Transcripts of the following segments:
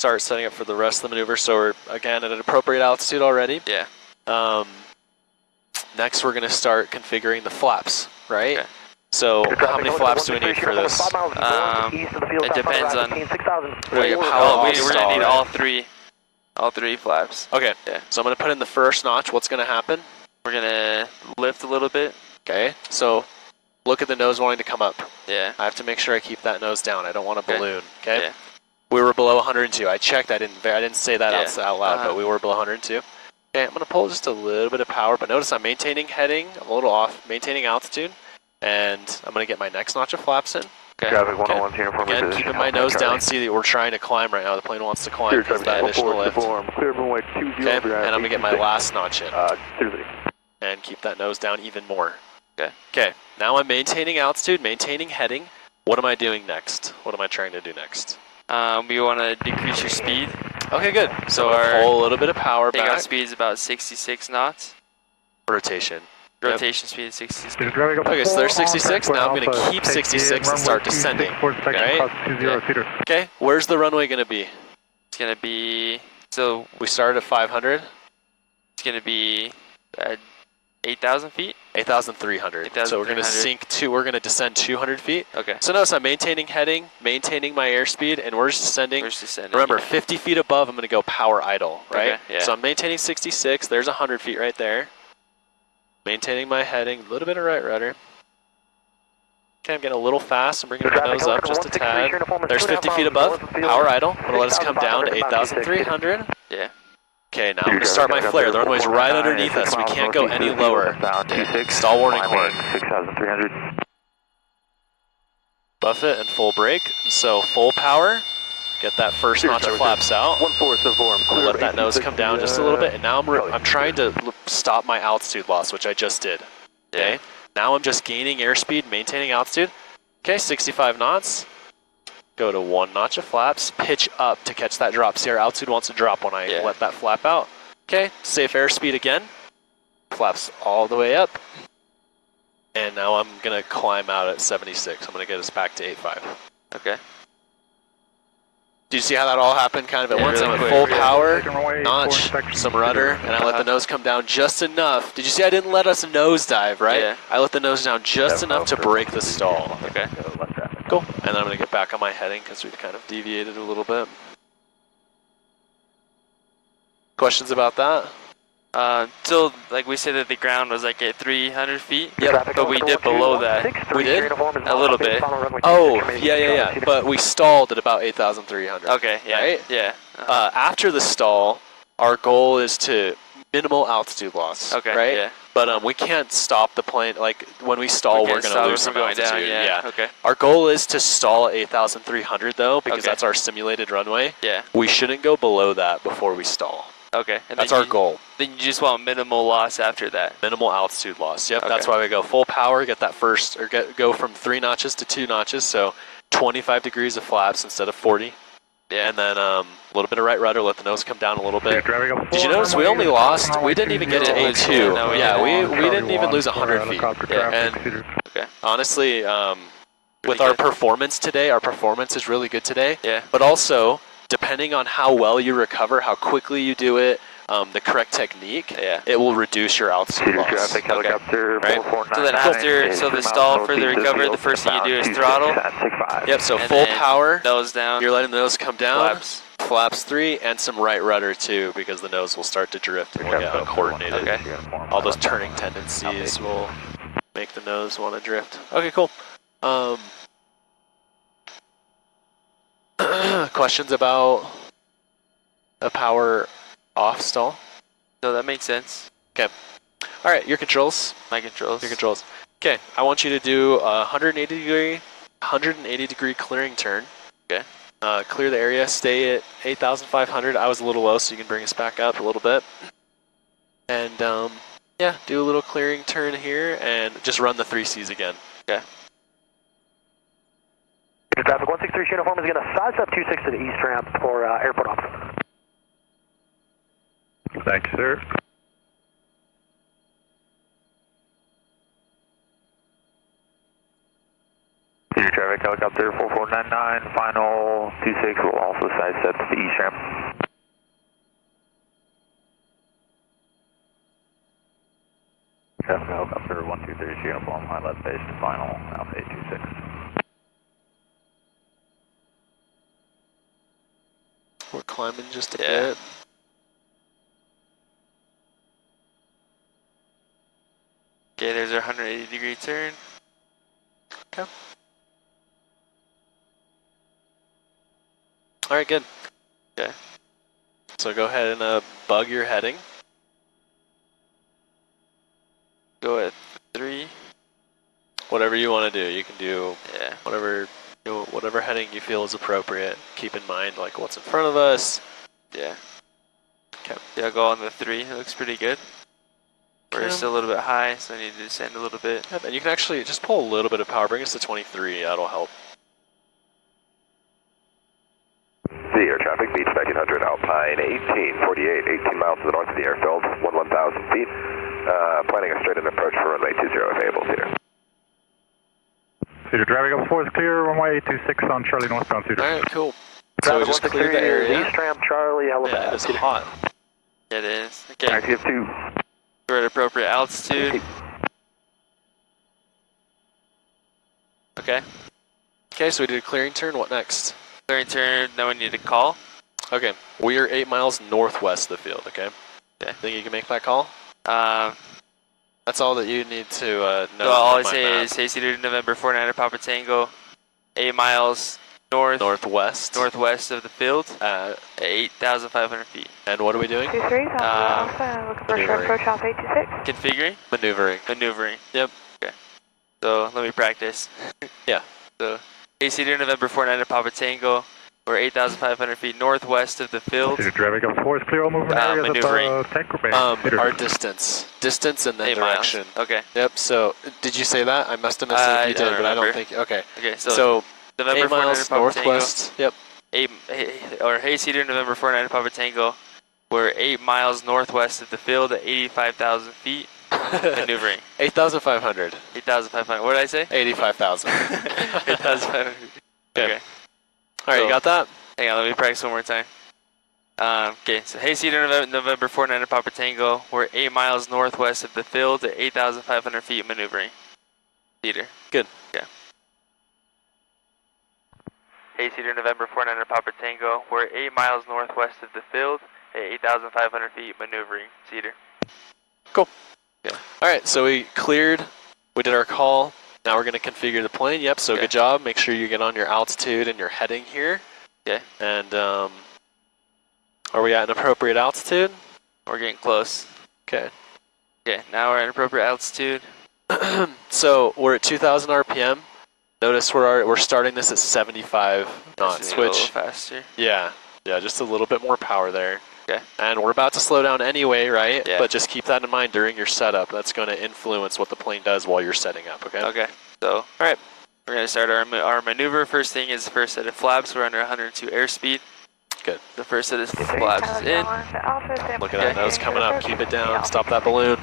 start setting up for the rest of the maneuver. So we're, again, at an appropriate altitude already. Yeah. Next, we're going to start configuring the flaps, right? Okay. So how many flaps do we need for this? It depends on... We're going to need all three flaps. Okay, yeah. So I'm going to put in the first notch. What's going to happen? We're going to lift a little bit. Okay, so look at the nose wanting to come up. Yeah. I have to make sure I keep that nose down. I don't want a balloon, okay? Yeah. We were below 102. I checked. I didn't say that out loud, but we were below 102. Okay, I'm going to pull just a little bit of power, but notice I'm maintaining heading. I'm a little off, maintaining altitude, and I'm going to get my next notch of flaps in. Okay. Traffic 101 uniform. Again, keeping my nose down. See that we're trying to climb right now. The plane wants to climb because that additional lift. Clear runway 20. Okay, and I'm going to get my last notch in. Cedar. And keep that nose down even more. Okay. Okay, now I'm maintaining altitude, maintaining heading. What am I doing next? What am I trying to do next? We want to decrease your speed. Okay, good. So pull a little bit of power back. Takeoff speed is about 66 knots. Rotation. Rotation speed is 66. Okay, so there's 66. Now I'm going to keep 66 and start descending. Right? Okay, where's the runway going to be? It's going to be... So we started at 500. It's going to be at 8,000 feet? 8,300. So we're going to we're going to descend 200 feet. Okay. So notice I'm maintaining heading, maintaining my airspeed, and we're just descending. Remember, 50 feet above, I'm going to go power idle, right? Okay, yeah. So I'm maintaining 66. There's 100 feet right there. Maintaining my heading, a little bit of right rudder. Okay, I'm getting a little fast. I'm bringing my nose up just a tad. There's 50 feet above, power idle. I'm going to let us come down to 8,300. Yeah. Okay, now I'm going to start my flare. The runway's right underneath us. We can't go any lower. Stall warning horn. 6,300. Buff it and full brake. So full power. Get that first notch of flaps out. I'll let that nose come down just a little bit. And now I'm trying to stop my altitude loss, which I just did. Okay. Now I'm just gaining airspeed, maintaining altitude. Okay, 65 knots. Go to one notch of flaps, pitch up to catch that drop. See, our altitude wants to drop when I let that flap out. Okay, safe airspeed again. Flaps all the way up. And now I'm going to climb out at 76. I'm going to get us back to 85. Okay. Do you see how that all happened kind of at once? I'm at full power, notch, some rudder, and I let the nose come down just enough. Did you see I didn't let us nose dive, right? Yeah. I let the nose down just enough to break the stall. Okay. Cool. And then I'm going to get back on my heading because we've kind of deviated a little bit. Questions about that? So, like we said that the ground was like at 300 feet. Yep. But we dipped below that. We did? A little bit. Oh, yeah. But we stalled at about 8,300. Okay, yeah. Right? Yeah. After the stall, our goal is to minimal altitude loss. Okay, right? yeah. But we can't stop the plane. Like, when we stall, we're going to lose some altitude. Down, yeah. Okay. Our goal is to stall at 8,300, though, because that's our simulated runway. Yeah. We shouldn't go below that before we stall. Okay. And that's our goal. Then you just want minimal loss after that. Minimal altitude loss. Yep. Okay. That's why we go full power. Get that first, or go from 3 notches to 2 notches. So 25 degrees of flaps instead of 40. Yeah. And then a little bit of right rudder. Let the nose come down a little bit. Did you notice we only lost? We didn't even get to A2. No, we didn't even lose 100 feet. Yeah. And honestly, with our performance today, our performance is really good today. Yeah. But also, depending on how well you recover, how quickly you do it, the correct technique, it will reduce your altitude loss. Traffic helicopter right? So then after, so the stall for the recovery, the first thing you do is throttle. Yep, so full power, nose down. You're letting the nose come down. Flaps 3, and some right rudder too, because the nose will start to drift and we'll get uncoordinated. Okay. All those turning tendencies will make the nose want to drift. Okay, cool. Questions about a power off stall? No, that makes sense. Okay. All right, your controls. My controls. Your controls. Okay, I want you to do a 180 degree clearing turn. Okay. Clear the area, stay at 8,500. I was a little low, so you can bring us back up a little bit. And yeah, do a little clearing turn here and just run the 3 Cs again. Okay. Traffic 163 uniform is going to size up 26 to the east ramp for airport off. Thank you, sir. Cedar traffic helicopter 4499, final 26 will also sidestep the east ramp. Traffic helicopter 123 uniform, high left base to final, Alpha 826. We're climbing just a Yeah. bit. Okay, there's our 180-degree turn. Okay. All right, good. Okay. So go ahead and bug your heading. Go at 3. Whatever you want to do, you can do Yeah. whatever heading you feel is appropriate. Keep in mind like what's in front of us. Yeah. Okay. Yeah, I'll go on the 3. It looks pretty good. We're Okay. still a little bit high, so I need to descend a little bit. Yep, and you can actually just pull a little bit of power. Bring us to 23. That'll help. Cedar traffic, beach 1900, Alpine 1848, 18 miles to the north of the airfield, 11,000 feet. Planning a straight-in approach for runway 20 if able, Cedar. Cedar, driving up 4 is clear, runway 26 on Charlie northbound, Cedar. All right, cool. So we just cleared the area. East ramp, Charlie, Yeah, Alabama. it's hot. It is. Okay. Active 2. We're at appropriate altitude. Okay. Okay, so we did a clearing turn. What next? Clearing turn, then we need to call. Okay, we are 8 miles northwest of the field. Okay. Okay. Think you can make that call? Um, That's all that you need to know. so all I from my say map. is, hey, Cedar, November 49er Papa Tango, 8 miles Northwest. northwest of the field, at 8,500 feet. And what are we doing? 23, Alpha, looking for a short maneuvering. approach off 826. Configuring, Maneuvering. maneuvering. Yep. Okay. So let me practice. Yeah. So, hey, Cedar, November 49er Papa Tango, we're 8,500 feet northwest of the field. Cedar, driving up 4 is clear, all movement areas maneuvering. at tanker base. Cedar. Our distance. Distance and then 8 miles. direction. Okay. Yep, so did you say that? I must have missed it if you did, but I don't remember. think. Okay. Okay. So November 8 miles 49er Papa northwest. Yep. Tango, hey Cedar, November 49er Papa Tango, we're 8 miles northwest of the field at 85,000 feet. Maneuvering. 8,500. 8,500. What did I say? 85,000. 8,500. Okay. All right, you got that? Hang on, let me practice one more time. Okay, so hey Cedar, November 49er Papa Tango, we're 8 miles northwest of the field at 8,500 feet maneuvering. Cedar. Good. Yeah. Hey Cedar, November 49er Papa Tango, we're 8 miles northwest of the field at 8,500 feet maneuvering. Cedar. Cool. Okay. All right, so we cleared. We did our call. Now we're going to configure the plane. Yep, so Okay. good job. Make sure you get on your altitude and your heading here. Okay. And are we at an appropriate altitude? We're getting close. Okay. Okay, now we're at appropriate altitude. So we're at 2,000 RPM. Notice we're starting this at 75 knots, Just a little which faster. yeah, just a little bit more power there. Okay. And we're about to slow down anyway, right? Yeah. But just keep that in mind during your setup. That's going to influence what the plane does while you're setting up. Okay. Okay. So, all right, we're gonna start our maneuver. First thing is the first set of flaps. We're under 102 airspeed. Good. The first set of flaps is in. Look at that nose coming up. Keep it down. Stop that balloon.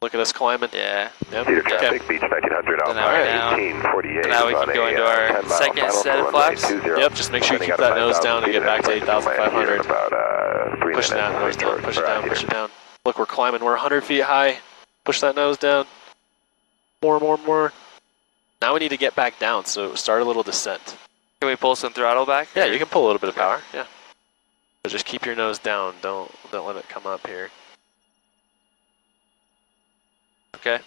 Look at us climbing. Yeah. Yep. Cedar Okay. traffic, beach 1900, So now we're down. Alpine 1848. Now we can go into our second set of flaps. Yep. Just make sure you keep that nose down and get back to 8,500. Push that nose down. Push it down. Push it down. Look, we're climbing. We're 100 feet high. Push that nose down. More. Now we need to get back down. So start a little descent. Can we pull some throttle back? Yeah, you can pull a little bit of power. Yeah. But just keep your nose down. Don't let it come up here. Okay.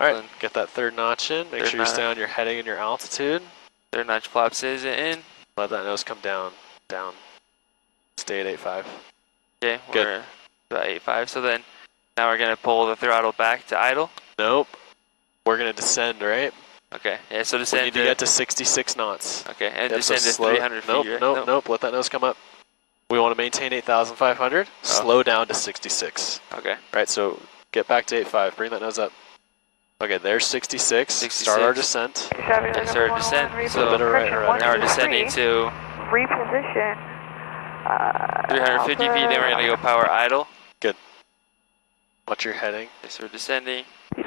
All right, Then get that third notch in. Make third sure you stay notch. on your heading and your altitude. Third notch flaps is in. Let that nose come down. Stay at 8.5. Okay. Good. We're about 8.5. So then, now we're gonna pull the throttle back to idle. Nope. We're gonna descend, right? Okay. Yeah. So We descend need to get to 66 knots. Okay, and Yep, so descend to slow. 300 feet. Nope, right? nope. Let that nose come up. We want to maintain 8,500. Slow down to 66. Okay. Right, so get back to 8.5. Bring that nose up. Okay, there's 66. 66. Start our descent. Okay, start our descent. So bit of right, right. now we're descending to Reposition. 350 feet, then we're gonna go power idle. Watch your heading. Okay, so we're descending.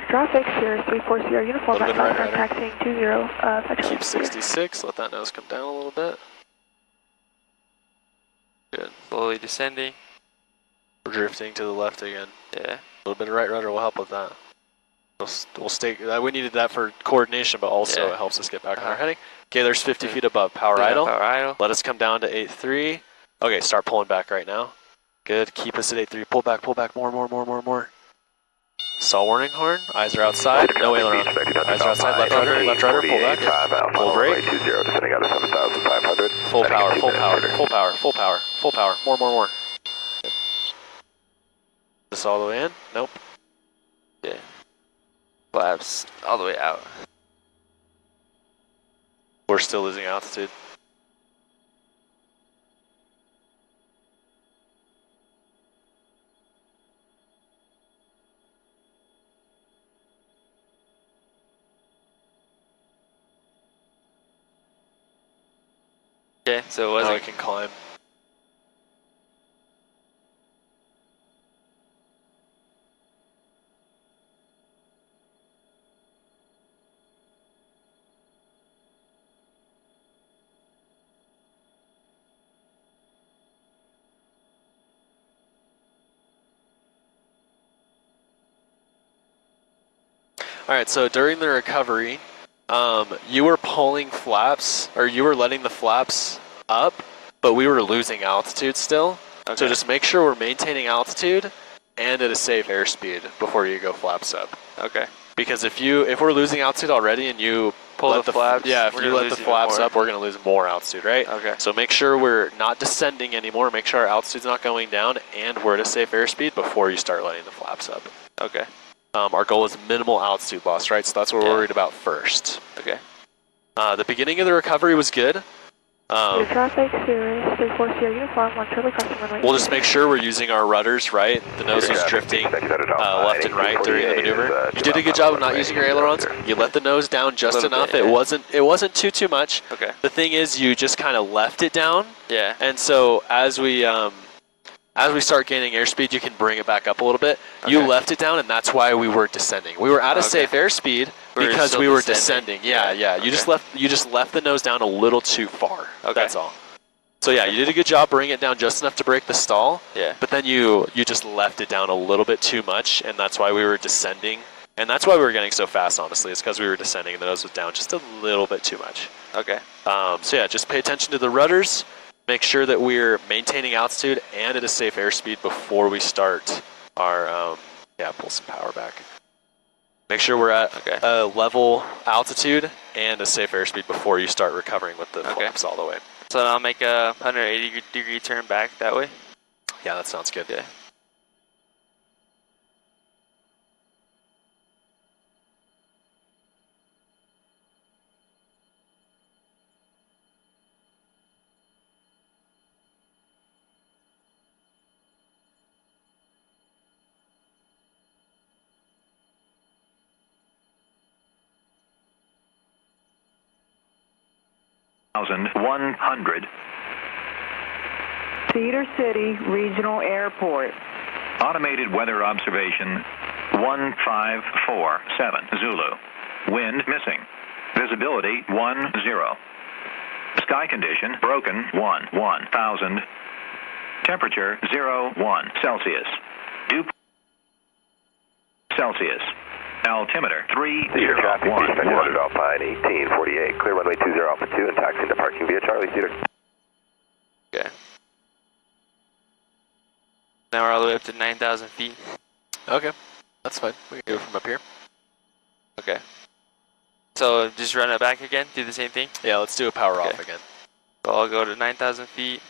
Traffic, Sierra 340 uniform, Little bit of right, right. taxiing 20. Keep 66. Let that nose come down a little bit. descending. We're drifting to the left again. Yeah. A little bit of right rudder will help with that. We'll stay. We needed that for coordination, but also it helps us get back on our heading. Okay, there's 50 feet above. Power idle. Power idle. Let us come down to 8.3. Okay, start pulling back right now. Good. Keep us at 8.3. Pull back. More. Stall warning horn. Eyes are outside. No aileron. Eyes are outside. Left rudder. Pull back. Full brake. Descending out of 7,500. Full power. More. Good. This all the way in? Nope. Yeah. Flaps all the way out. We're still losing altitude. Okay, so it wasn't. Now we can climb. All right, so during the recovery, you were pulling flaps, or you were letting the flaps up, but we were losing altitude still. Okay. So just make sure we're maintaining altitude and at a safe airspeed before you go flaps up. Okay. Because if we're losing altitude already and you pull the flaps, yeah, if you let the flaps up, we're going to lose more altitude, right? Okay. So make sure we're not descending anymore. Make sure our altitude's not going down, and we're at a safe airspeed before you start letting the flaps up. Okay. Our goal is minimal altitude loss, right? So that's what we're worried about first. Okay. The beginning of the recovery was good. Clear traffic, Sirius 34 Sierra Uniform, 1 Charlie crossing runway. We'll just make sure we're using our rudders, right? The nose was drifting left and right during the maneuver. You did a good job of not using your ailerons. You let the nose down just enough. It wasn't too much. Okay. The thing is, you just kind of left it down. Yeah. And so as we start gaining airspeed, you can bring it back up a little bit. Okay. You left it down, and that's why we were descending. We were at a safe airspeed because we were descending. Yeah. You just left the nose down a little too far. Okay. That's all. So yeah, you did a good job bringing it down just enough to break the stall. Yeah. But then you just left it down a little bit too much, and that's why we were descending. And that's why we were getting so fast, honestly. It's because we were descending and the nose was down just a little bit too much. Okay. So yeah, just pay attention to the rudders. Make sure that we're maintaining altitude and at a safe airspeed before we start our, pull some power back. Make sure we're at a level altitude and a safe airspeed before you start recovering with the flaps all the way. So I'll make a 180-degree turn back that way? Yeah, that sounds good. Yeah. Cedar City Regional Airport. Automated weather observation 1547 Zulu. Wind missing. Visibility 10. Sky condition broken 1000. Temperature 01 Celsius. Dew Celsius. Altimeter 301. Alpine 1848. Clear runway 20 Alpha 2 and taxiing to parking via Charlie Cedar. Okay. Now we're all the way up to 9,000 feet. Okay, that's fine. We can go from up here. Okay. So just run it back again, do the same thing? Yeah, let's do a power off again. So I'll go to 9,000 feet.